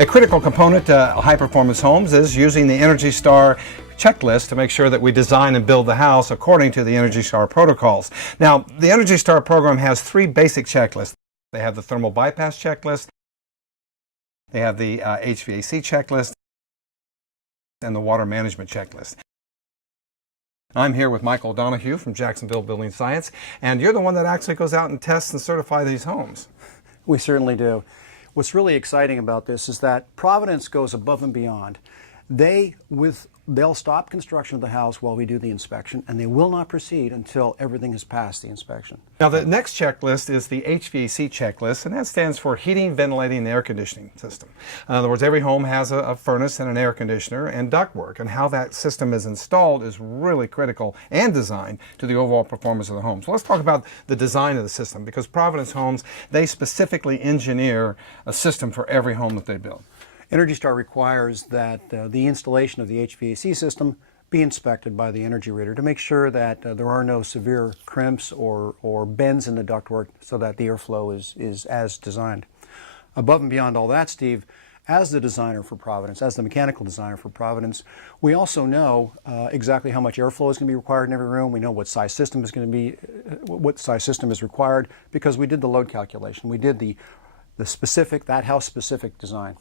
A critical component to high-performance homes is using the ENERGY STAR checklist to make sure that we design and build the house according to the ENERGY STAR protocols. Now, the ENERGY STAR program has three basic checklists. They have the thermal bypass checklist, they have the HVAC checklist, and the water management checklist. I'm here with Michael Donahue from Jacksonville Building Science, and you're the one that actually goes out and tests and certifies these homes. We certainly do. What's really exciting about this is that Providence goes above and beyond. They'll stop construction of the house while we do the inspection, and they will not proceed until everything has passed the inspection. Now, the next checklist is the HVAC checklist, and that stands for heating, ventilating, and air conditioning system. In other words, every home has a furnace and an air conditioner and ductwork, and how that system is installed is really critical and designed to the overall performance of the home. So let's talk about the design of the system, because Providence Homes, they specifically engineer a system for every home that they build. ENERGY STAR requires that the installation of the HVAC system be inspected by the energy rater to make sure that there are no severe crimps or bends in the ductwork so that the airflow is as designed. Above and beyond all that, Steve, as the designer for Providence, as the mechanical designer for Providence, we also know exactly how much airflow is going to be required in every room. We know what size system is going to be, what size system is required, because we did the load calculation. We did the specific, that house specific design.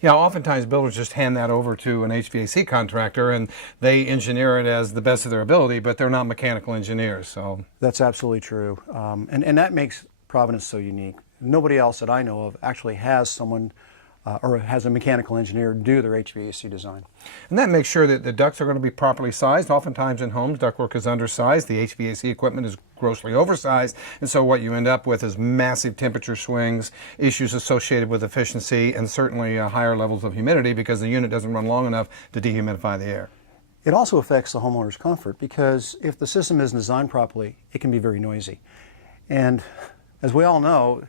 Yeah, oftentimes builders just hand that over to an HVAC contractor and they engineer it as the best of their ability, but they're not mechanical engineers. So that's absolutely true, and that makes Providence so unique. Nobody else that I know of actually has someone or has a mechanical engineer do their HVAC design. And that makes sure that the ducts are going to be properly sized. Oftentimes in homes, ductwork is undersized, the HVAC equipment is grossly oversized, and so what you end up with is massive temperature swings, issues associated with efficiency, and certainly higher levels of humidity because the unit doesn't run long enough to dehumidify the air. It also affects the homeowner's comfort, because if the system isn't designed properly, it can be very noisy. And as we all know,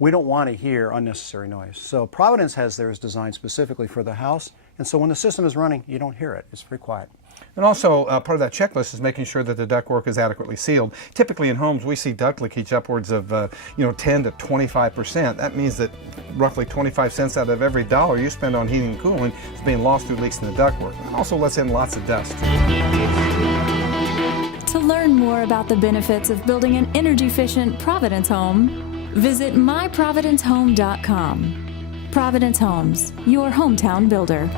we don't want to hear unnecessary noise. So Providence has theirs designed specifically for the house, and so when the system is running, you don't hear it. It's very quiet. And also, part of that checklist is making sure that the ductwork is adequately sealed. Typically in homes, we see duct leakage upwards of 10 to 25%. That means that roughly 25 cents out of every dollar you spend on heating and cooling is being lost through leaks in the ductwork. And also lets in lots of dust. To learn more about the benefits of building an energy-efficient Providence home, visit myprovidencehome.com. Providence Homes, your hometown builder.